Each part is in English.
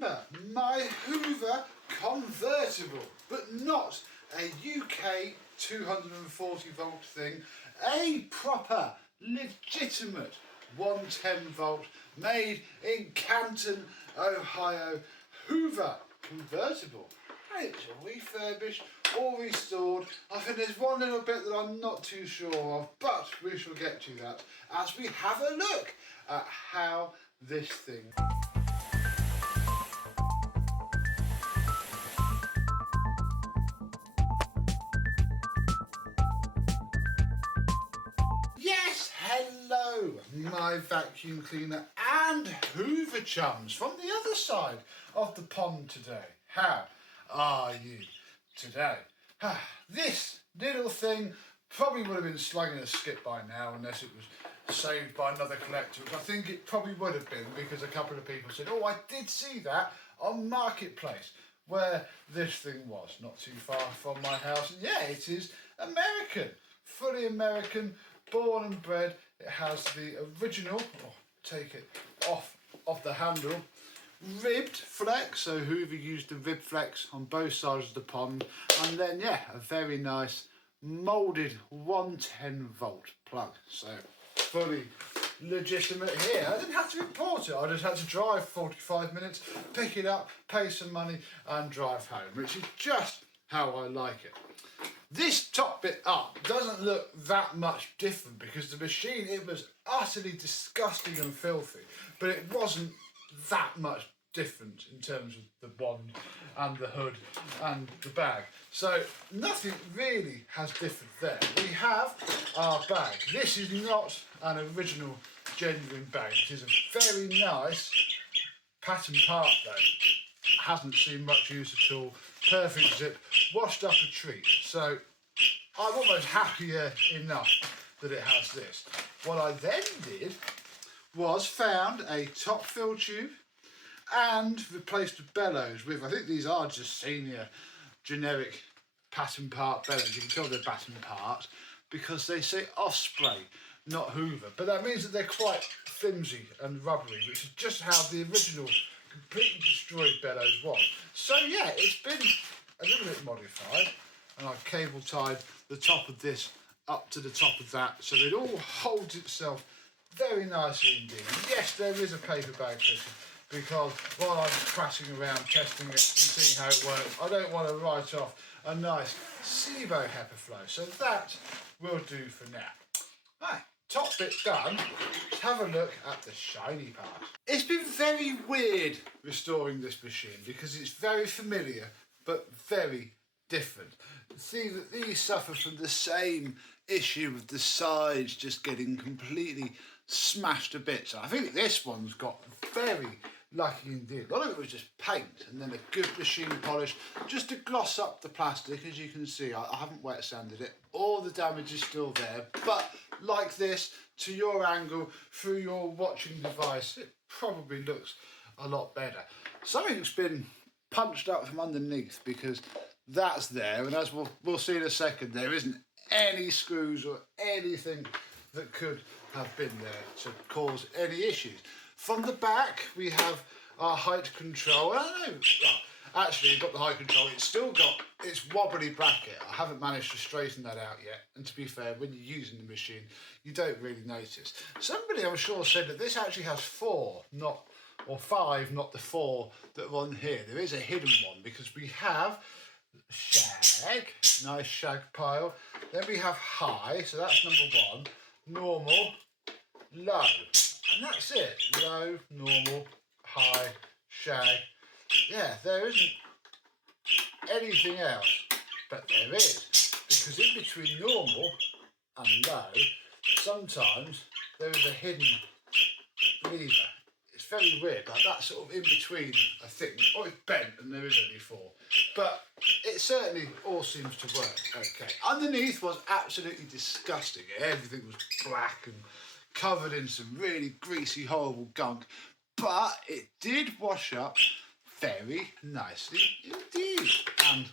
remember my Hoover Convertible, but not a UK 240 volt thing, a proper, legitimate 110 volt, made in Canton, Ohio, Hoover Convertible. And it's all refurbished, all restored. I think there's one little bit that I'm not too sure of, but we shall get to that as we have a look at how this thing Hello, my vacuum cleaner and Hoover chums from the other side of the pond today. How are you today? This little thing probably would have been slung in a skip by now unless it was saved by another collector, which I think it probably would have been because a couple of people said, oh, I did see that on Marketplace where this thing was, not too far from my house. And yeah, it is American, fully American, born and bred. It has the original, take it off the handle, ribbed flex, so Hoover used the rib flex on both sides of the pond, and then yeah, a very nice moulded 110 volt plug, so fully legitimate here. I didn't have to import it, I just had to drive 45 minutes, pick it up, pay some money and drive home, which is just how I like it. This top bit up doesn't look that much different because the machine, it was utterly disgusting and filthy, but it wasn't that much different in terms of the wand and the hood and the bag. So nothing really has differed there. We have our bag. This is not an original genuine bag. It is a very nice pattern part though. Hasn't seen much use at all. Perfect zip, washed up a treat. So I'm almost happier enough that it has this. What I then did was found a top fill tube and replaced the bellows with, I think these are just senior generic pattern part bellows. You can tell they're pattern parts because they say Osprey, not Hoover. But that means that they're quite flimsy and rubbery, which is just how the original completely destroyed bellows was. So yeah, it's been a little bit modified, and I've cable tied the top of this up to the top of that so it all holds itself very nicely indeed. Yes, there is a paper bag fitting because while I'm crashing around testing it and seeing how it works, I don't want to write off a nice SIBO HEPA flow, so that will do for now. Right, top bit done. Let's have a look at the shiny part. It's been very weird restoring this machine because it's very familiar but very different. See that these suffer from the same issue with the sides just getting completely smashed to bits. I think this one's got very lucky indeed. A lot of it was just paint and then a good machine polish just to gloss up the plastic. As you can see, I haven't wet sanded it. All the damage is still there, but like this, to your angle, through your watching device, it probably looks a lot better. Something's been punched up from underneath because that's there, and as we'll see in a second, there isn't any screws or anything that could have been there to cause any issues. From the back, we have our height control. I don't know, well, actually, you've got the height control. It's still got its wobbly bracket. I haven't managed to straighten that out yet. And to be fair, when you're using the machine, you don't really notice. Somebody, I'm sure, said that this actually has 4, or 5, not the 4 that are on here. There is a hidden one because we have shag, nice shag pile. Then we have high, so that's number 1. Normal, low, and that's it. Low, normal, high, shag. Yeah, there isn't anything else, but there is, because in between normal and low, sometimes there is a hidden lever. It's very weird, like that sort of in between a thickness, or it's bent and there is only 4. But it certainly all seems to work okay. Underneath was absolutely disgusting. Everything was black and covered in some really greasy, horrible gunk. But it did wash up very nicely indeed. And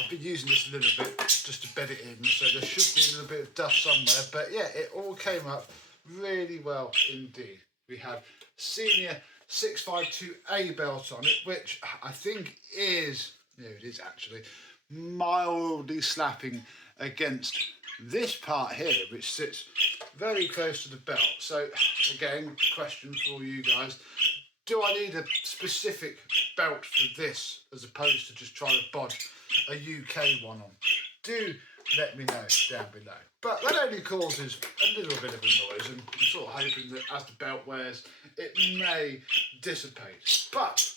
I've been using this a little bit just to bed it in, so there should be a little bit of dust somewhere. But yeah, it all came up really well indeed. We have senior U4173 belt on it, which I think is, no, it is actually mildly slapping against this part here, which sits very close to the belt. So again, question for you guys, do I need a specific belt for this as opposed to just trying to bod a UK one on? Do let me know down below. But that only causes a little bit of a noise, and I'm sort of hoping that as the belt wears it may dissipate. But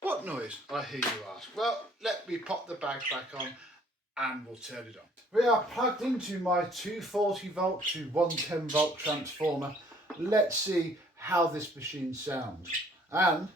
what noise, I hear you ask? Well, let me pop the bag back on and we'll turn it on. We are plugged into my 240 volt to 110 volt transformer. Let's see how this machine sounds. And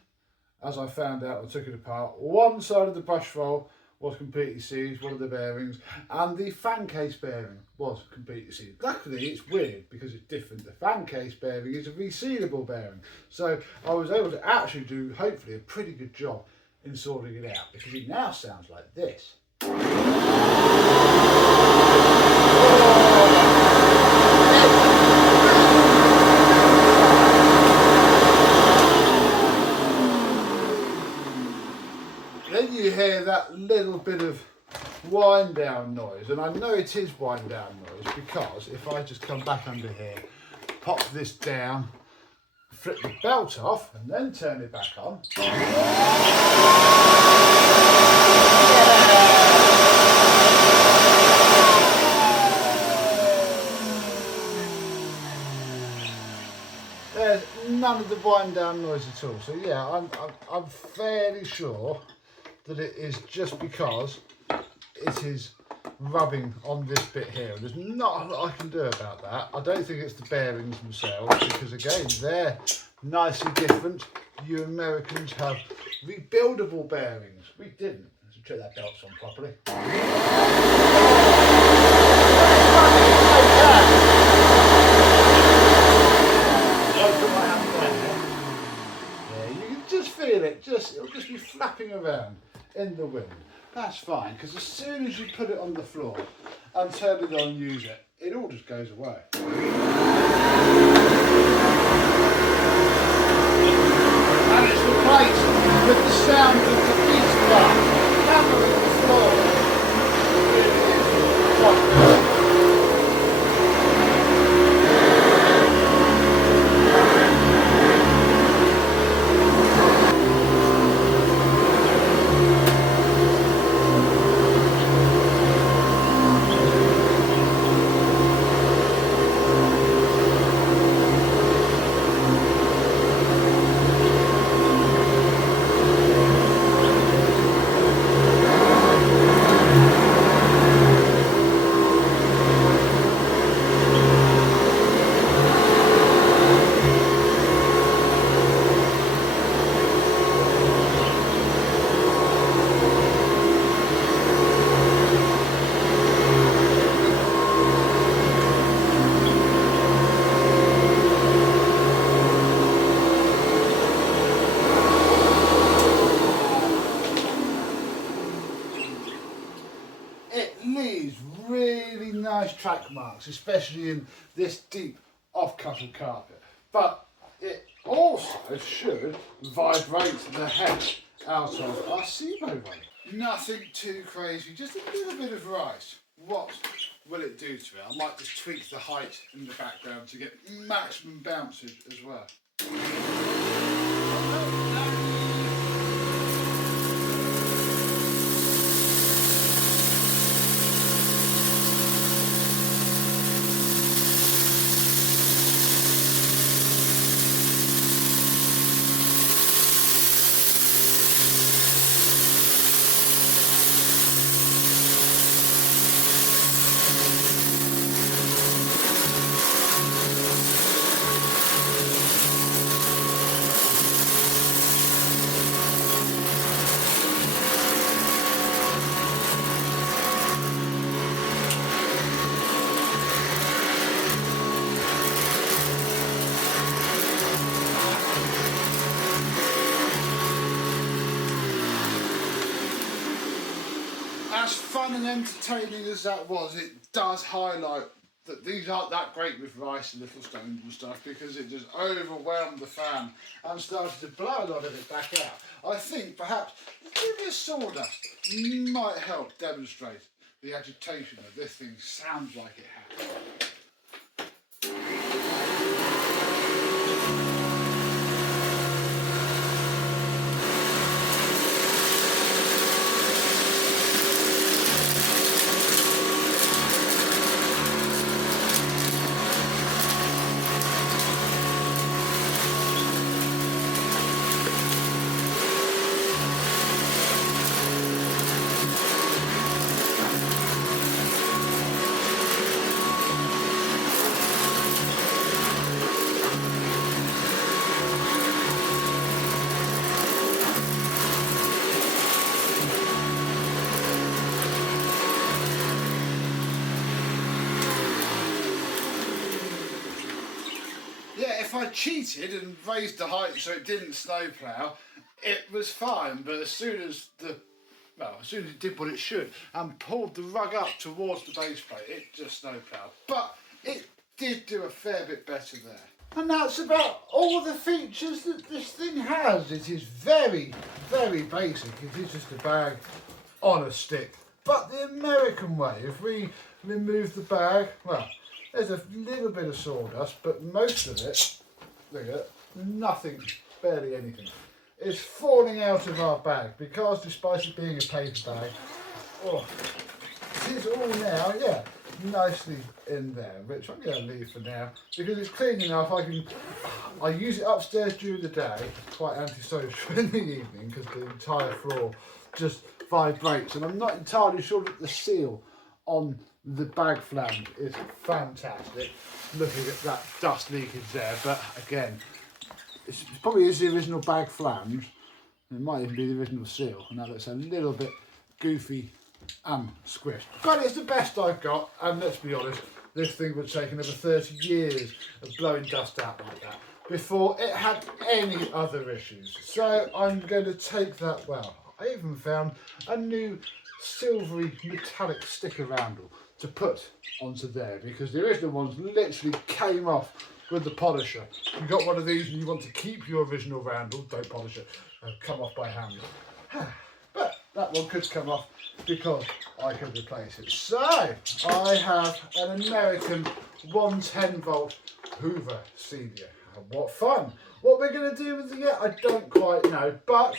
as I found out, I took it apart, one side of the brush roll was completely seized, one of the bearings, and the fan case bearing was completely seized. Luckily, it's weird because it's different. The fan case bearing is a resealable bearing, so I was able to actually do, hopefully, a pretty good job in sorting it out, because it now sounds like this. Then you hear that little bit of wind down noise, and I know it is wind down noise because if I just come back under here, pop this down, flip the belt off and then turn it back on. There's none of the wind down noise at all. So yeah, I'm fairly sure that it is just because it is rubbing on this bit here. There's not a lot I can do about that. I don't think it's the bearings themselves, because again, they're nicely different. You Americans have rebuildable bearings. We didn't. Let's check that belt's on properly. Yeah, you can just feel it. It'll just be flapping around in the wind. That's fine, because as soon as you put it on the floor and turn it on and use it, it all just goes away. And it's replaced with the sound of the beat bar hammering the floor. It really is quite good. Really nice track marks, especially in this deep off-cuttle carpet, but it also should vibrate the head out of our SEMO weight. Nothing too crazy, just a little bit of rise. What will it do to it? I might just tweak the height in the background to get maximum bounce as well. As fun and entertaining as that was, it does highlight that these aren't that great with rice and little stones and stuff because it just overwhelmed the fan and started to blow a lot of it back out. I think perhaps previous sawdust might help demonstrate the agitation that this thing sounds like it has. If I cheated and raised the height so it didn't snowplough, it was fine. But as soon as it did what it should and pulled the rug up towards the base plate, it just snowplowed. But it did do a fair bit better there. And that's about all the features that this thing has. It is very, very basic. It is just a bag on a stick. But the American way, if we remove the bag, well, there's a little bit of sawdust, but most of it, look at, nothing, barely anything, is falling out of our bag because despite it being a paper bag, it is all now, nicely in there, which I'm going to leave for now because it's clean enough. I use it upstairs during the day, quite antisocial in the evening because the entire floor just vibrates, and I'm not entirely sure that the seal on the bag flange is fantastic. Looking at that dust leakage there, but again, it probably is the original bag flange. It might even be the original seal. Now that's a little bit goofy and squished. But it's the best I've got, and let's be honest, this thing would take another 30 years of blowing dust out like that before it had any other issues. So I'm going to take that. Well, I even found a new silvery metallic sticker roundel to put onto there because the original ones literally came off with the polisher. If you've got one of these and you want to keep your original roundel, don't polish it, come off by hand. But that one could come off because I can replace it. So I have an American 110 volt Hoover Senior. What fun! What we're going to do with it yet, I don't quite know, but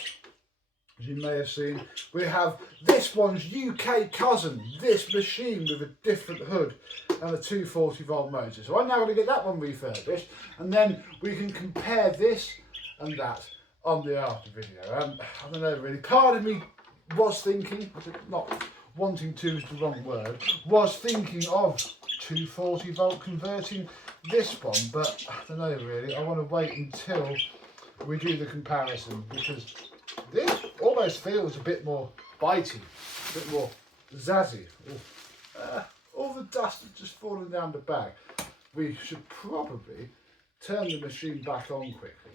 as you may have seen, we have this one's UK cousin, this machine with a different hood and a 240 volt motor. So I'm now going to get that one refurbished, and then we can compare this and that on the after video. I don't know really, part of me was thinking, not wanting to is the wrong word, was thinking of 240 volt converting this one, but I don't know really, I want to wait until we do the comparison because this almost feels a bit more bitey, a bit more zazzy. All the dust has just fallen down the bag. We should probably turn the machine back on quickly.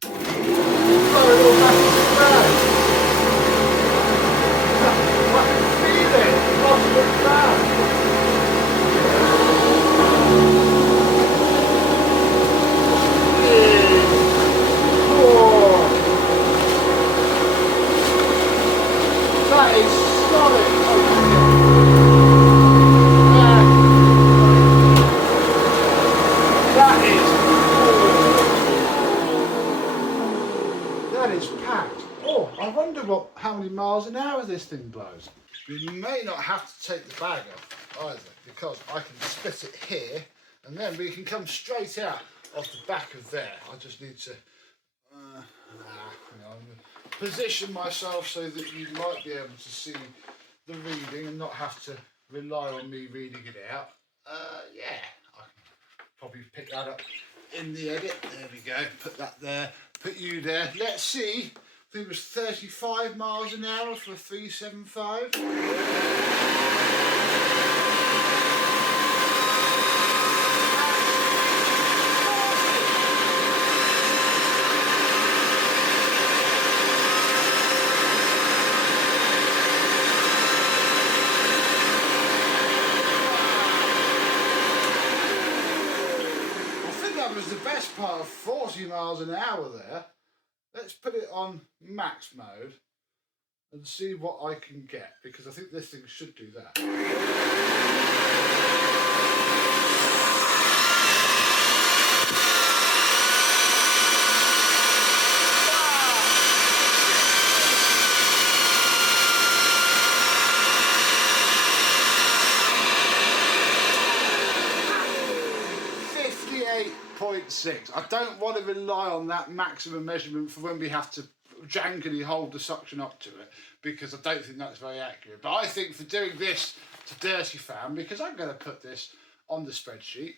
Throw it all back in the bag. I can feel it. Lost the bag. That is solid. That is packed. Oh, I wonder how many miles an hour this thing blows. We may not have to take the bag off either because I can split it here and then we can come straight out off the back of there. I just need to position myself so that you might be able to see the reading and not have to rely on me reading it out. Yeah, I can probably pick that up in the edit. There we go, put that there, put you there. Let's see, I think it was 35 miles an hour for a 375. part of 40 miles an hour there. Let's put it on max mode and see what I can get, because I think this thing should do that. 58.6. I don't want to rely on that maximum measurement for when we have to jankily hold the suction up to it, because I don't think that's very accurate. But I think for doing this to Dirty Fan, because I'm going to put this on the spreadsheet,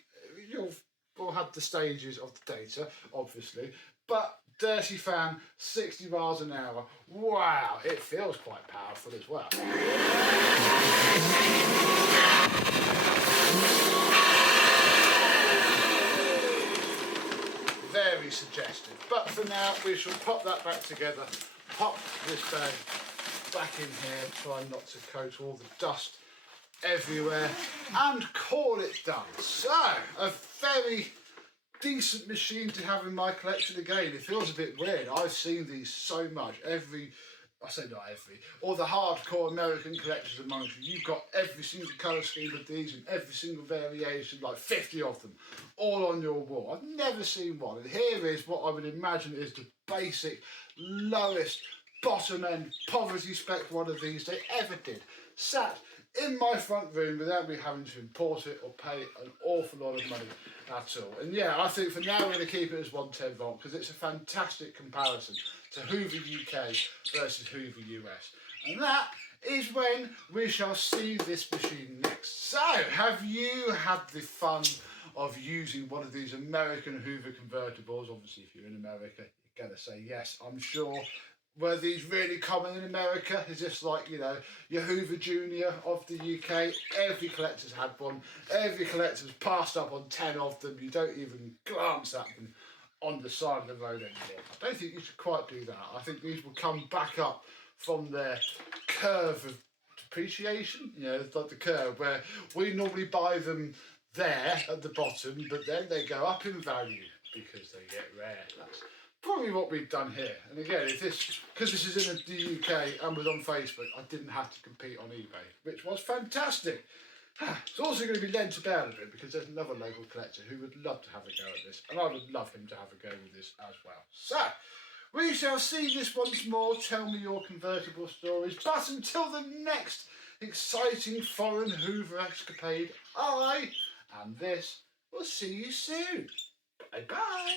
we'll have the stages of the data, obviously, but Dirty Fan, 60 miles an hour. Wow, it feels quite powerful as well. Very suggestive. But for now, we shall pop that back together, pop this bag back in here, try not to coat all the dust everywhere, and call it done. So, a very decent machine to have in my collection again. It feels a bit weird. I've seen these so much. All the hardcore American collectors amongst you, you've got every single colour scheme of these and every single variation, like 50 of them, all on your wall. I've never seen one. And here is what I would imagine is the basic, lowest, bottom end, poverty spec one of these they ever did. Sat in my front room without me having to import it or pay an awful lot of money at all. And yeah, I think for now we're going to keep it as 110 volt because it's a fantastic comparison to Hoover UK versus Hoover US. And that is when we shall see this machine next. So, have you had the fun of using one of these American Hoover convertibles? Obviously, if you're in America, you're going to say yes, I'm sure. Were these really common in America? Is this like, you know, your Hoover Junior of the UK? Every collector's had one. Every collector's passed up on 10 of them. You don't even glance at them on the side of the road anymore. I don't think you should quite do that. I think these will come back up from their curve of depreciation. You know, it's like the curve where we normally buy them there at the bottom, but then they go up in value because they get rare. That's probably what we've done here. And again, because this is in the UK and was on Facebook, I didn't have to compete on eBay, which was fantastic. It's also going to be lent about a bit because there's another local collector who would love to have a go at this, and I would love him to have a go with this as well. So, we shall see this once more. Tell me your convertible stories. But until the next exciting foreign Hoover escapade, I and this will see you soon. Bye-bye.